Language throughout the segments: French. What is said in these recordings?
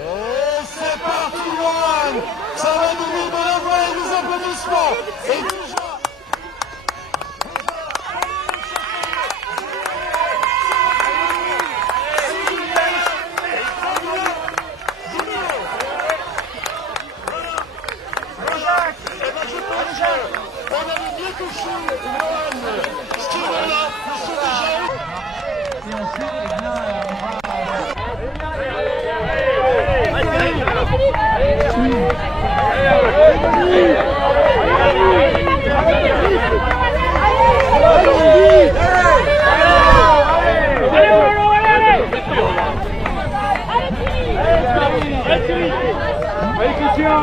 Et c'est parti, Johan. Ça va donner de la voix et des applaudissements. Et déjà... On avait bien touché, Johan. Ce qui est là, je suis déjà... Et ensuite, eh bien, Allez Christian.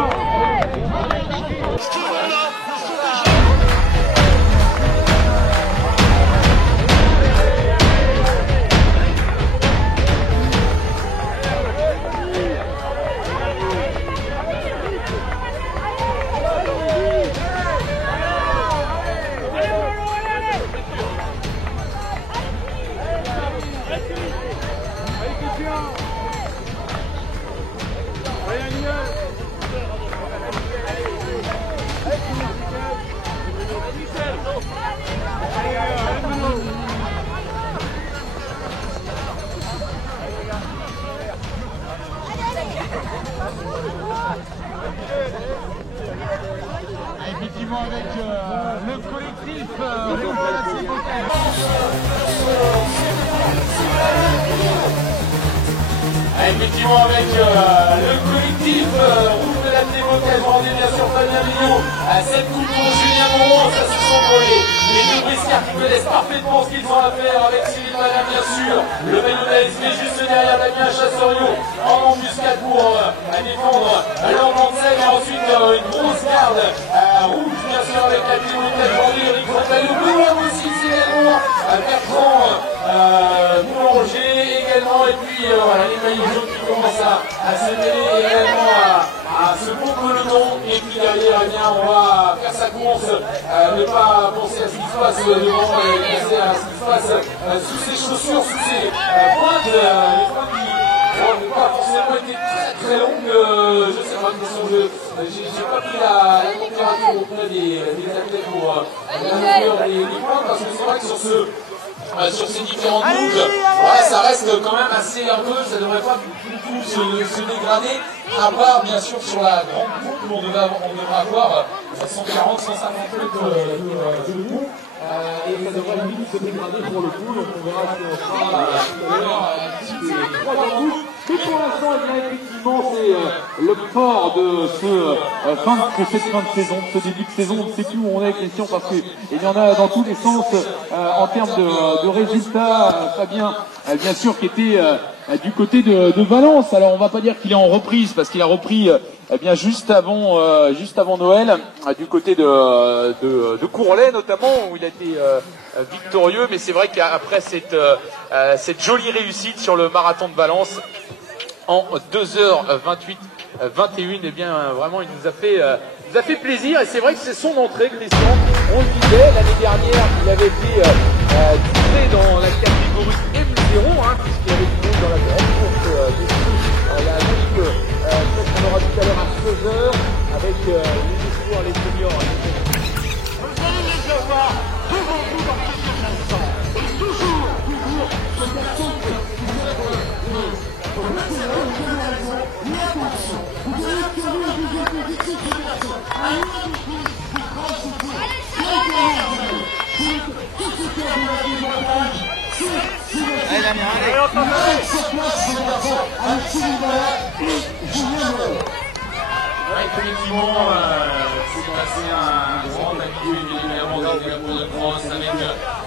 Effectivement, avec le collectif Effectivement, avec le collectif Rouge de la Démocratie, on est bien sûr Fabien Vignon, à cette coupe pour Julien Moreau, ça ce sont pour les deux briscards qui connaissent parfaitement ce qu'ils ont à faire avec Cyril Madame bien sûr, le maillot de la SB juste derrière Damien Chasserio en embuscade pour défendre l'Ormont de Seine, et ensuite une grosse garde rouge bien sûr avec la Démocratie, Eric Fontaine, Benoît aussi également, Bertrand Boulanger également, et puis voilà, les maillots jaunes qui commencent à se mêler également à ce beau peloton, et puis derrière, eh bien, on va faire sa course, ne pas penser à ce qui se passe devant, penser à ce qui se passe sous ses chaussures, sous ses pointes, les pointes qui n'ont pas forcément été très très longues, je sais pas, j'ai pas pris la température auprès des athlètes pour la longueur des pointes, parce que c'est vrai que sur ces différentes boucles, ouais, ça reste quand même assez heureux, ça ne devrait pas beaucoup se dégrader, à part bien sûr sur la grande boucle où on devra avoir 140, 150 mètres de boucle, et ça devrait limite se dégrader pour le coup, donc on verra si on sera tout à l'heure des trois grandes boucles. Mais pour l'instant, eh bien, effectivement, c'est le fort de cette fin de saison, de ce début de saison. On ne sait plus où on est, Christian, parce qu'il y en a dans tous les sens en termes de résultats. Fabien, bien sûr, qui était du côté de Valence. Alors, on va pas dire qu'il est en reprise, parce qu'il a repris eh bien juste avant Noël, du côté de Courlay notamment, où il a été victorieux. Mais c'est vrai qu'après cette jolie réussite sur le marathon de Valence, en 2h28, 21, eh bien vraiment il nous a fait plaisir, et c'est vrai que c'est son entrée, Christian. On le disait, l'année dernière il avait été titré dans la catégorie M0, puisqu'il avait été dans la grande course des filles, la ligue qu'on aura tout à l'heure à 16h avec les espoirs, les seniors. Vous allez les avoir devant vous dans quelques instants. Et toujours, ce garçon Allez Damien, allez. Effectivement, c'est passé un grand accueil évidemment dans le Tour de France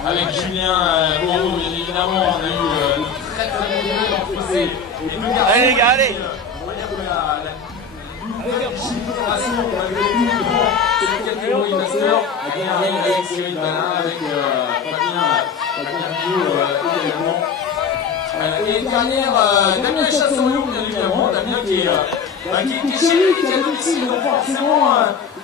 avec Julien Moreau, bien évidemment. On a eu de très très bons jeux entre ces deux garçons. Allez les gars, allez. On va dire que la génération qu'on avait vécue devant cette catégorie master, eh bien arrive avec Cyril Balin, avec Fabien Vignon également. Et dernière, Damien Chasserio, bien évidemment, Damien qui est chez lui, qui est à domicile, donc forcément,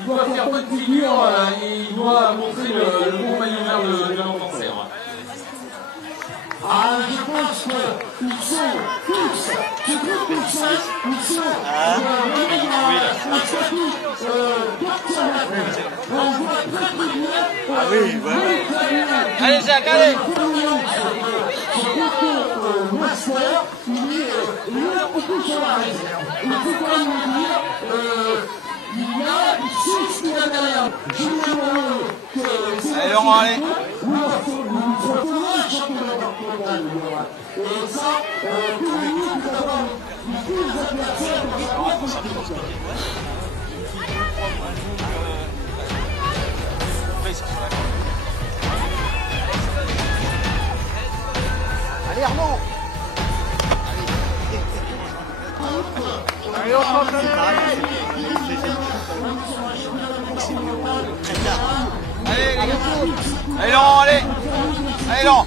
il doit faire bonne figure et il doit montrer le bon maillot vert de l'Enfant de Serre. Ah, je pense qu'ils sont tous, je trouve que ça, ils sont on voit très très bien. Ah oui, voilà. Allez, Jacques, allez. Master, il est beaucoup sur la réserve. Il faut quand même le dire, il a 6 qui va derrière. Allez, Laurent, allez. Et ça, pour lui, il faut avoir plus d'adversaires pour Allez, Arnaud. Allez, on s'entraîne. Allez, les gars. Allez, Laurent, allez. Allez, Laurent.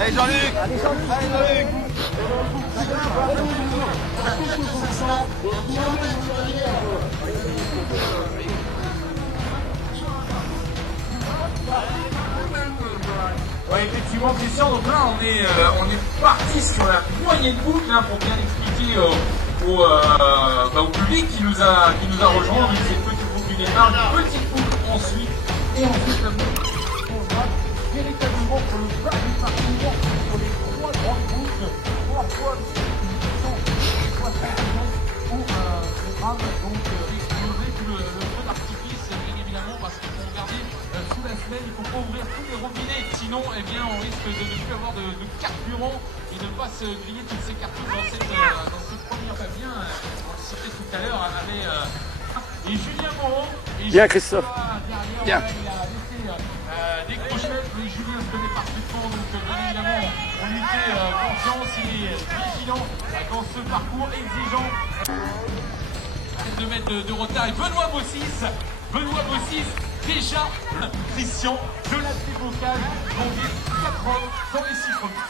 Allez Jean-Luc. Allez Jean-Luc. Ouais, effectivement, Christian, donc là on est parti sur la moyenne boucle hein, pour bien expliquer au public qui nous a rejoint. Donc c'est une petite boucle du départ, une petite boucle ensuite, et ensuite la boucle on va véritablement pour le bas du parcours sur les 3 grandes boucles, 3 fois le 60 secondes pour le drame donc exploser tout le feu d'artifice, bien évidemment, parce qu'il faut regarder sous la semaine, il ne faut pas ouvrir tous les robinets, sinon eh bien, on risque de ne plus avoir de carburant et de ne pas se griller toutes ces cartouches dans cette première bien, on le citait tout à l'heure, avait et Julien Moreau. Bien Christophe. Bien. Il a laissé des crochets, mais Julien se connaît parfaitement, donc bien évidemment, on lui fait confiance, il est vigilant dans ce parcours exigeant. 2 mètres de retard et Benoît Bossis, déjà Christian de la débocage dans les 4 hommes dans les 6 premiers.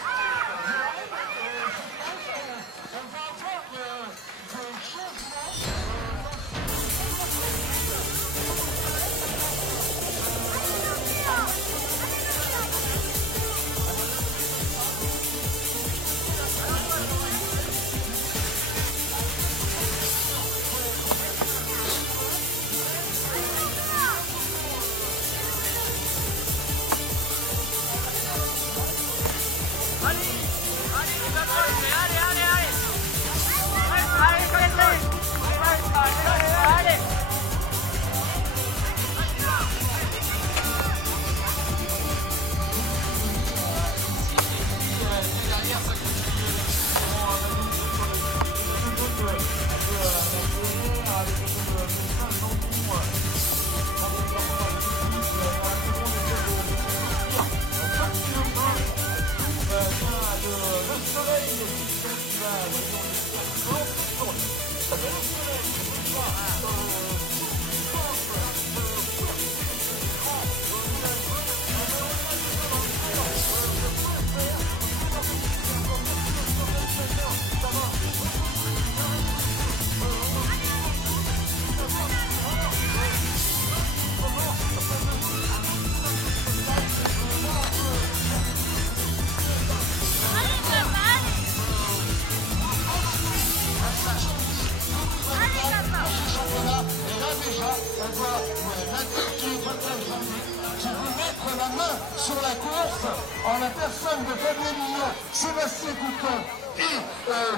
Sur la course, en la personne de Fabien Millon, Sébastien Couton et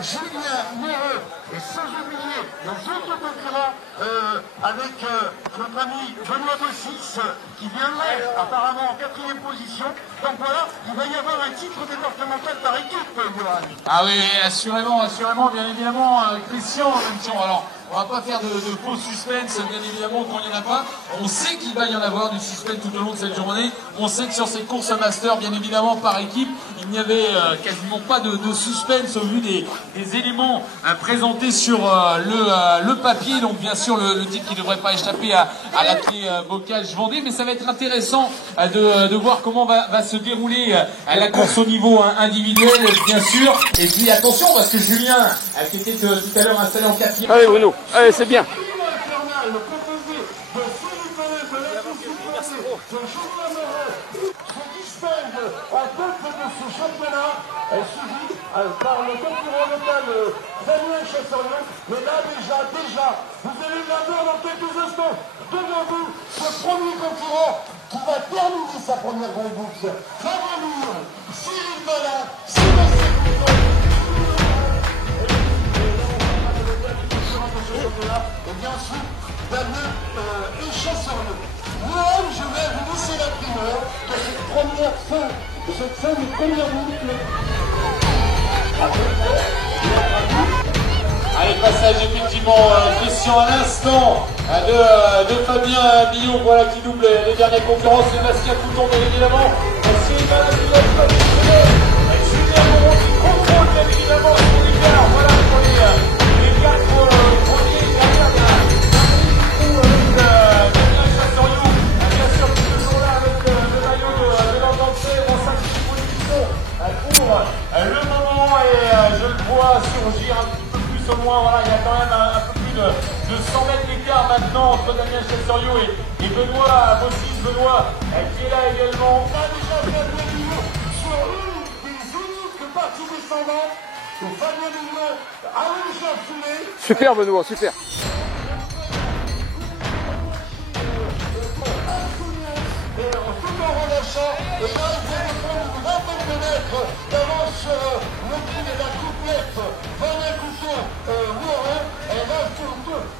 Julien Moreau, et sans oublier nos autres concurrents, avec notre ami Benoît Bossis, qui viendrait apparemment en 4e position. Donc voilà, il va y avoir un titre départemental par équipe, Johan. Ah oui, assurément, bien évidemment, Christian, même si alors On va pas faire de faux suspense, bien évidemment, quand il n'y en a pas. On sait qu'il va y en avoir du suspense tout au long de cette journée. On sait que sur ces courses master, bien évidemment, par équipe, il n'y avait quasiment pas de suspense au vu des éléments présentés sur le papier. Donc, bien sûr, le titre qui ne devrait pas échapper à la clé Bocage Vendée. Mais ça va être intéressant de voir comment va se dérouler la course au niveau individuel, bien sûr. Et puis, attention, parce que Julien, qui était tout à l'heure installé en quatrième. Allez Bruno, allez c'est bien. Par le concurrent local Daniel Chassorion, mais là déjà, vous allez l'avoir dans quelques instants devant vous, ce premier concurrent qui va terminer sa première grande boucle. Favorire Cyril Ballin, Sébastien Couton, et bien sûr Damien et Chassorion. Moi, je vais vous laisser la primeur de cette première fin de première boucle. Allez, passage effectivement, question à l'instant de Fabien Billon, voilà, qui double les dernières concurrences. Sébastien Couton, bien évidemment. Julien Moreau qui contrôle bien évidemment son écart. Voilà pour les 4 premiers. Derrière, il y a Damien Chassorion, bien sûr, qui est toujours là avec le maillot de l'Andancé en 5e position pour le moment. Et je le vois surgir un petit peu plus au loin. Voilà, il y a quand même un peu plus de 100 mètres d'écart maintenant entre Damien Chassorion et Benoît Bossis. Benoît qui est là également. On a déjà fait le niveau sur une des uniques parties descendantes. Fabien Billon a déjà filé. Super Benoît, super. Et tout en relâchant, et là, il vient de prendre une vingtaine de mètres d'avance sur le prix de la couplette Fabien Couton Moreau. Et là,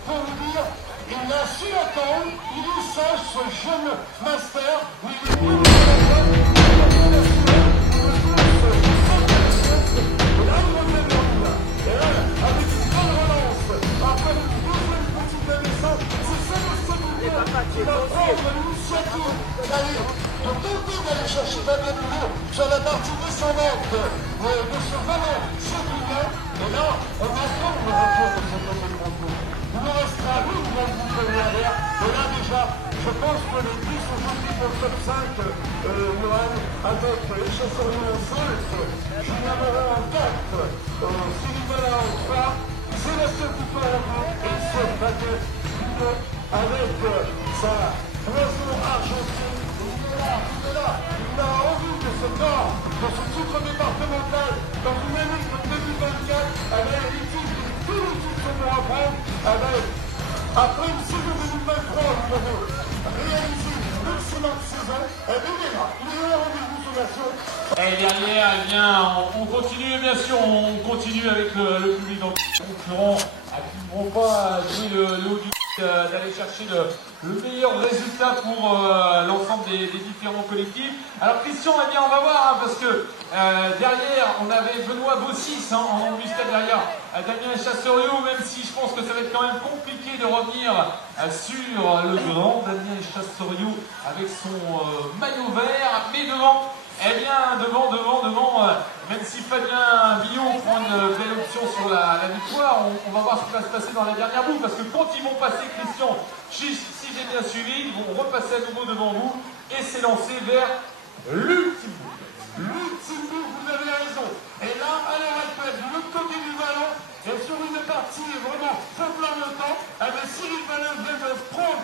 pour vous dire, il a su attendre, il est sage, ce jeune master, mais il est plus de la place, il là, il revient vers nous, là. Et là, avec une bonne relance, après une deuxième petite descente, c'est Sébastien Couton qui va prendre l'initiative d'aller chercher Fabien Billon sur la partie descendante de ce vallon Saint-Julien. Et là, on attend le retour de cette deuxième grande boucle. Il nous restera une grande boucle derrière. Et là, déjà, je pense que les 10 aujourd'hui pour le top 5, Johan, avec les Chassorion en 5, Julien Moreau en 4, Cyril Ballin en 3, Sébastien Couton en 2, et ce Fabien Billon avec sa boisson argentine. Il a envie de ce nord, de ce titre départemental, dans une année de 2024, avec les titres, tous les titres sont pour apprendre, après une saison 2023, nous avons réalisé une excellente saison, et il est là, il est là au rendez-vous sur la show. Et derrière, eh bien, on continue, bien sûr, on continue avec le public. Donc, les concurrents qui ne vont pas jouer le haut du d'aller chercher le meilleur résultat pour l'ensemble des différents collectifs. Alors Christian, eh bien, on va voir, hein, parce que derrière, on avait Benoît Bossis en embuscade derrière Damien Chassorion, même si je pense que ça va être quand même compliqué de revenir sur le grand Damien Chassorion avec son maillot vert, mais devant. Eh bien, devant, même si Fabien Billon prend une belle option sur la victoire, on va voir ce qui va se passer dans la dernière boucle, parce que quand ils vont passer, Christian, si j'ai bien suivi, ils vont repasser à nouveau devant vous et s'élancer vers l'ultime boucle. L'ultime boucle, vous avez raison. Et là, à l'heure actuelle, de l'autre côté du ballon, et sur une partie vraiment faiblant le temps, Cyril Ballin vient de prendre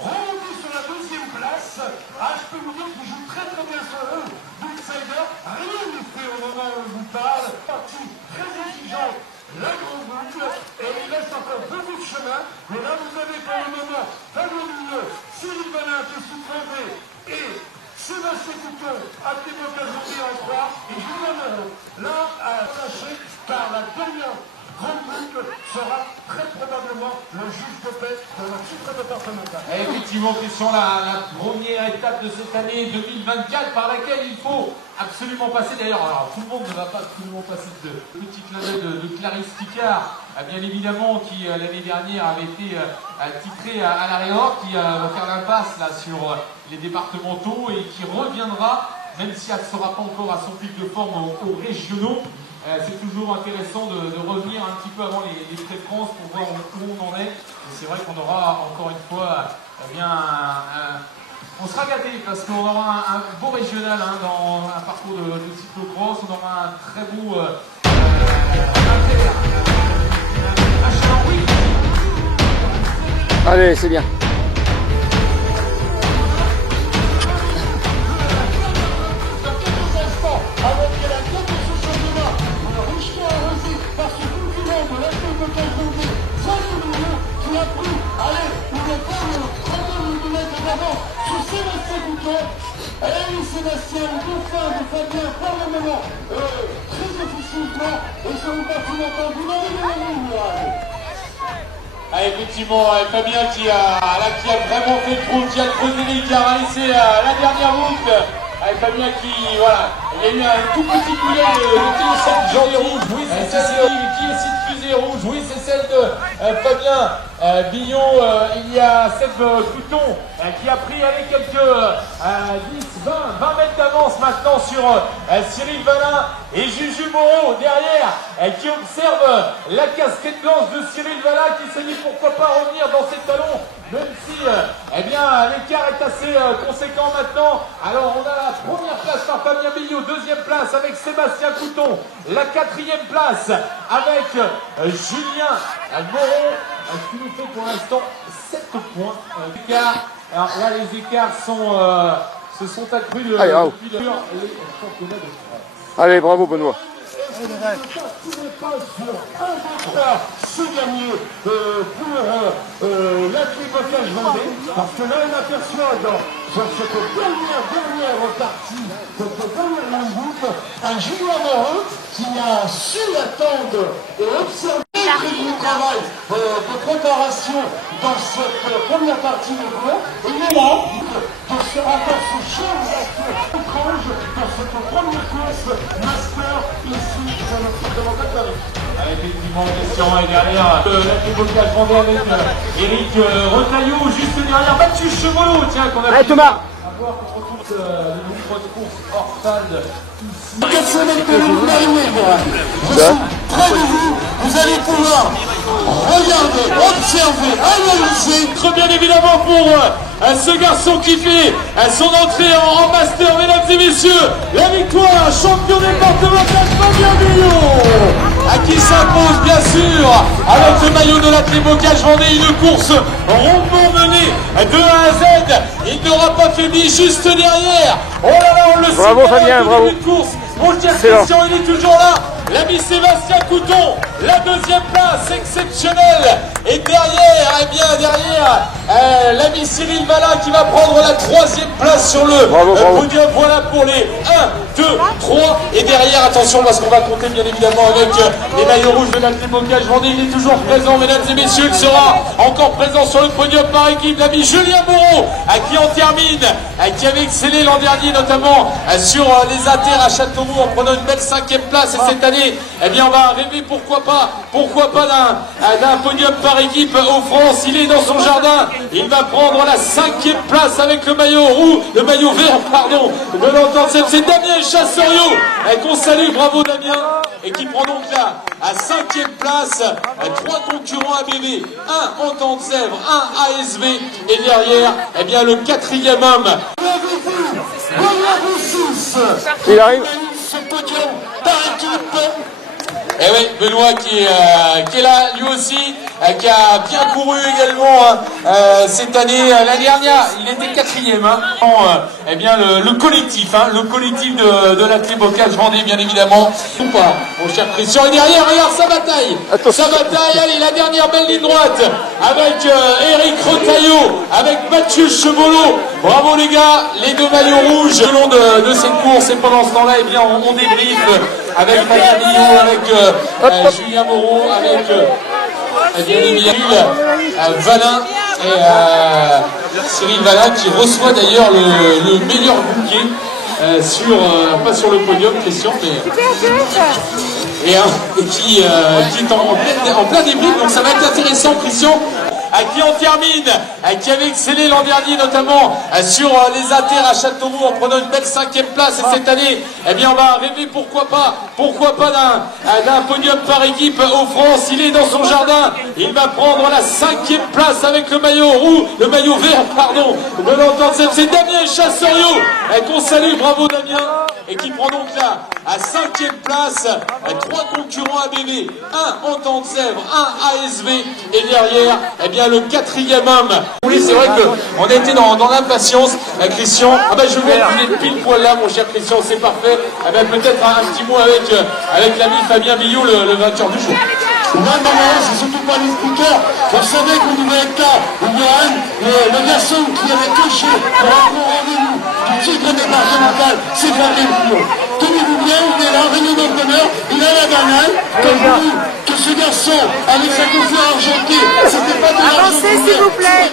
remonter sur la deuxième place. Je peux vous dire qu'il joue très bien sur eux. D'outsider, rien n'est fait au moment où je vous parle. Partie très exigeante, la grande boucle, et il reste encore beaucoup de chemin. Mais là, vous avez pour le moment Fabien Billon, Cyril Ballin qui est sous-préfet, et Sébastien Couton à Bocage Vendée en 3, et Julien Moreau là à lâcher, car la dernière grande boucle sera très probablement le juge de paix. le titre départemental. Et effectivement, Christian, la première étape de cette année 2024 par laquelle il faut absolument passer. D'ailleurs, alors tout le monde ne va pas absolument passer de petit clin d'œil de Clarisse Picard, bien évidemment, qui l'année dernière avait été titrée à la Réor, qui va faire l'impasse là sur les départementaux et qui reviendra, même si elle ne sera pas encore à son pic de forme aux régionaux. C'est toujours intéressant de revenir un petit peu avant les pré-France pour voir où on en est. Et c'est vrai qu'on aura encore une fois on sera gâté parce qu'on aura un beau régional dans un parcours de cyclocross. On aura un très beau Allez, c'est bien. Avec la tête de ce championnat, richement arrosé par ce concurrent de l'ATBK Vendée, Salut Nouveau, qui a pris, une bonne 32 mm d'avance sur Sébastien Couton. Et Sébastien, le dauphin de Fabien, pour le moment, très officieusement, et sur une partie d'entendu, dans les mêmes. Effectivement, Fabien qui a vraiment fait le trou, qui a creusé, qui a réalisé la dernière boucle. Fabien qui, voilà, il y a eu un tout petit coup d'œil de Jean Rouge. Oui, c'est celle qui est fusée rouge. Oui, c'est celle de Fabien Billon. Il y a Seb Couton qui a pris quelques 10, 20 mètres d'avance maintenant sur Cyril Valin et Juju Moreau derrière qui observe la casquette blanche de Cyril Valin qui s'est dit pourquoi pas revenir dans ses talons, même si l'écart est assez conséquent maintenant. Alors on a la première place par Fabien Billot, deuxième place avec Sébastien Couton, la quatrième place avec Julien Moreau qui nous fait pour l'instant 7 points d'écart. Alors là les écarts se sont accrus depuis les championnats de France. Allez, bravo Benoît. Tous les pas sur 1, 2, 3, c'est gagné pour l'ATBK Vendée, parce que là on aperçoit dans cette dernière partie, cette dernière ligne boucle, un Julien Moreau qui a su attendre et observer le travail de préparation dans cette première partie de cours. Il est là pour se encore ce champ d'étrange dans cette première course master ici sur le site de Montagnac. Effectivement, Christian est derrière l'ATBK Vendée avec Eric Retailleau juste derrière Mathieu Chevolot, tiens, qu'on a Thomas. à voir qu'on retrouve les nombreuses courses hors stade ici. Je suis près de vous, vous allez pouvoir regarder, observer, analyser. Très bien évidemment pour ce garçon qui fait son entrée en master, mesdames et messieurs, la victoire, champion départemental Fabien Billot, à qui s'impose bien sûr avec le maillot de l'ATBK Vendée une course rondement menée de A à Z. Il n'aura pas faibli juste derrière. Oh là là, on le sait. Bravo Fabien, bravo. Début de course. Mon cher Christian, il est toujours là. L'ami Sébastien Couton, la deuxième place exceptionnelle. Et derrière, l'ami Cyril Valin qui va prendre la troisième place sur le podium. Voilà pour les 1, 2, 3. Et derrière, attention, parce qu'on va compter bien évidemment avec les maillots rouges de l'ATBK Vendée. Il est toujours présent, mesdames et messieurs. Il sera encore présent sur le podium par équipe. L'ami Julien Moreau, qui en termine, qui avait excellé l'an dernier, notamment sur les inters à Châteauroux en prenant une belle 5e place. Et cette année, eh bien, on va rêver, pourquoi pas d'un podium par équipe aux France. Il est dans son jardin. Il va prendre la 5e place avec le maillot vert, pardon. De l'entendre, c'est Damien Chassoriot qu'on salue. Bravo Damien. Et qui prend donc là à 5e place 3 concurrents ABV, 1 Entente Zèbre, 1 ASV et derrière, eh bien, le 4e homme. Il arrive. Ce podium par équipe. Et oui, Benoît qui est là, lui aussi, qui a bien couru également cette année. L'année dernière, il était 4e. Eh bien, le collectif de l'ATBK Vendée, bien évidemment. Ou pas, mon cher Christian. Et derrière, regarde sa bataille. Sa bataille, allez, la dernière belle ligne droite avec Eric Retailleau, avec Mathieu Chevolot. Bravo les gars, les deux maillots rouges le long de cette course. Et pendant ce temps-là, eh bien, on débriefe avec Fabien Billot, avec Julien Moreau, avec Valin et Cyril Valin qui reçoit d'ailleurs le meilleur bouquet pas sur le podium, Christian, mais et qui est en plein début, donc ça va être intéressant, Christian. À qui on termine, qui avait excellé l'an dernier notamment sur les inters à Châteauroux en prenant une belle 5e place, et cette année, eh bien on va rêver pourquoi pas d'un podium par équipe au France. Il est dans son jardin, il va prendre la 5e place avec le maillot vert de l'Entente. C'est Damien Chassoriot qu'on salue, bravo Damien, et qui prend donc là à 5e place, 3 concurrents ABV, un Entente Sèvres, un ASV, et derrière, eh bien le 4e homme. Oui, c'est vrai qu'on a été dans l'impatience, Christian. Ah ben je vais être pile poil là, mon cher Christian, c'est parfait. Ah ben peut-être un petit mot avec l'ami Fabien Billot, le vainqueur du jour. Non, c'est surtout pas les speakers. Vous savez qu'on devait être là, Johan, le garçon qui avait coché pour un grand rendez-vous du titre départemental, c'est Fabien Billot. Tenez-vous bien, il est là, réunion d'entraîneur, il a la banane, comme vous, que ce garçon, avec sa coiffure argentée, c'était pas de l'argent. Avancez, s'il vous plaît.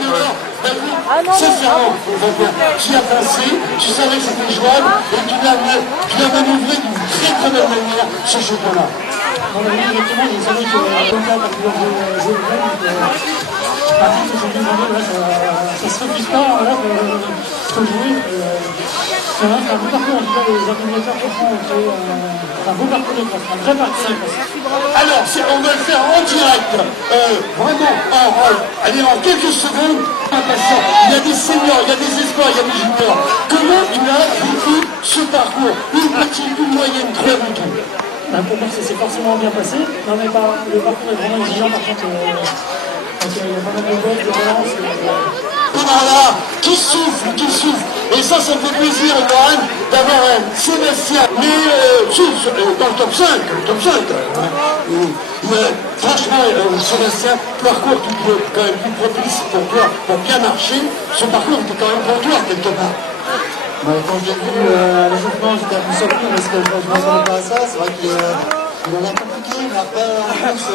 Sincèrement, tu as passé, tu savais que c'était jouable, et tu l'as manœuvré d'une très très belle manière, ce chocolat. Oui, exactement, je savais que le cas a plusieurs jeux de même, à titre de champion du monde, ça se refuse pas de jouer. C'est un beau parcours, en tout cas, les organisateurs ont fait un beau parcours de course, un vrai parcours. Alors, on va le faire en direct, vraiment, allez, en quelques secondes, impatient. Il y a des seniors, il y a des espoirs, il y a des juniors. Comment il a vécu ce parcours? Une petite, une moyenne, très routine. Pour moi, c'est forcément bien passé. Non, mais le parcours est vraiment exigeant, par contre, il y a pas mal de golf, de relance. Voilà, qui souffle. Et ça me fait plaisir, Johan, d'avoir un Sébastien, mais dans le top 5. Mais franchement, Sébastien, parcours quand même plus propice pour toi, pour bien marcher. Ce parcours était quand même pour toi, quelque part. Quand j'ai vu l'échauffement, j'étais un peu surpris parce que je ne m'attendais pas à ça. C'est vrai qu'il a l'air compliqué, mais après, en plus...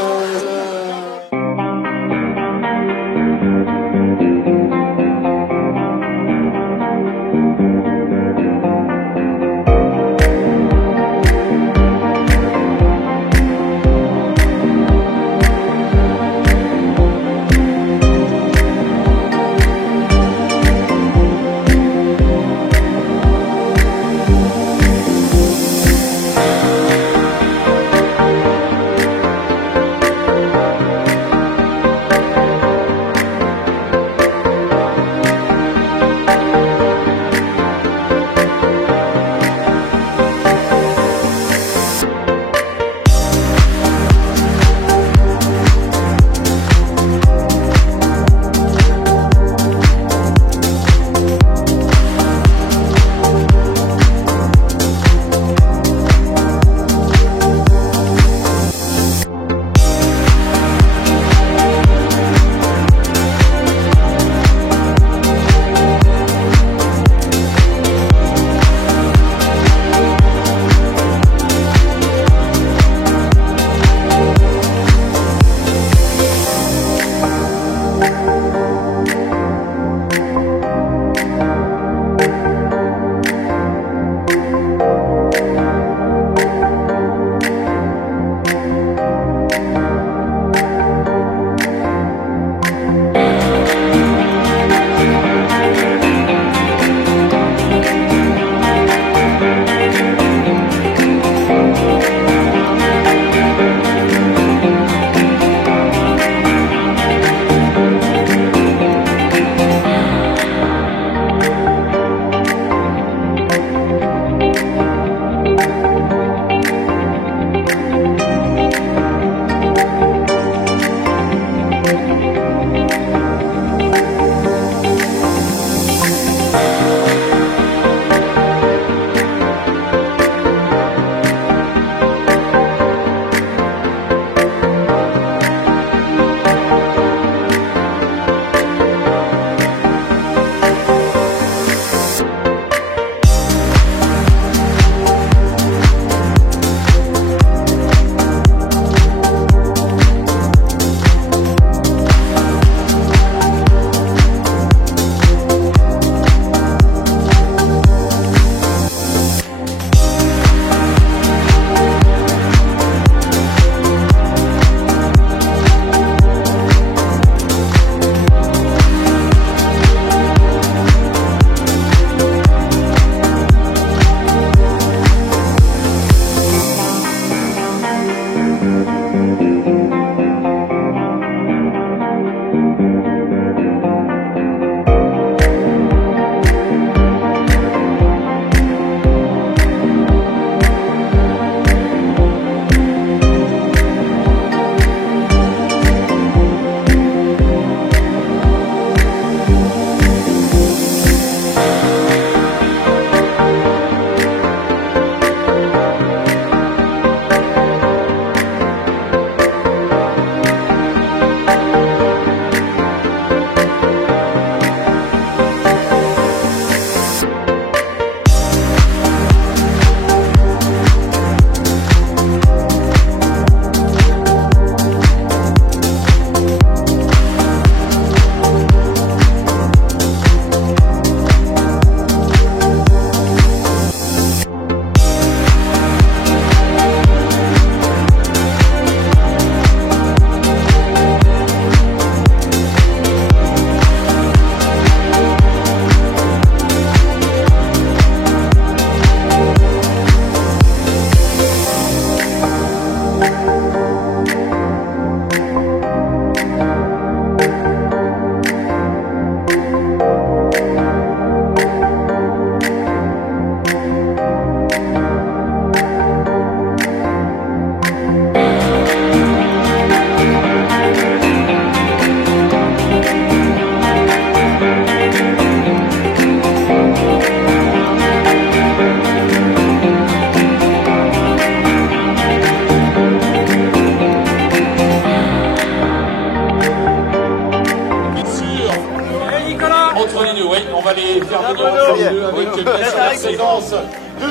oui, on va les faire venir ensemble avec une première séquence.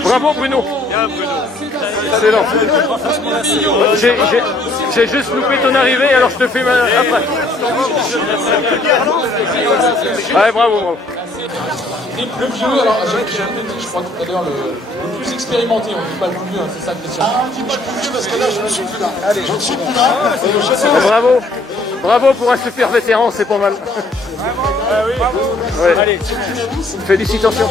Bravo Bruno. Excellent. J'ai juste loupé ton arrivée, alors je te fais mal après. Ouais, bravo, bravo. Et le vieux, alors j'ai je crois tout à l'heure le plus expérimenté, on ne dit pas le plus vieux, hein, c'est ça Christian. Ah, on ne dit pas le plus vieux parce que là, je ne suis plus là. Allez, je ne suis plus là. Bravo. Bravo pour un super vétéran, c'est pas mal. Ouais. Allez, félicitations.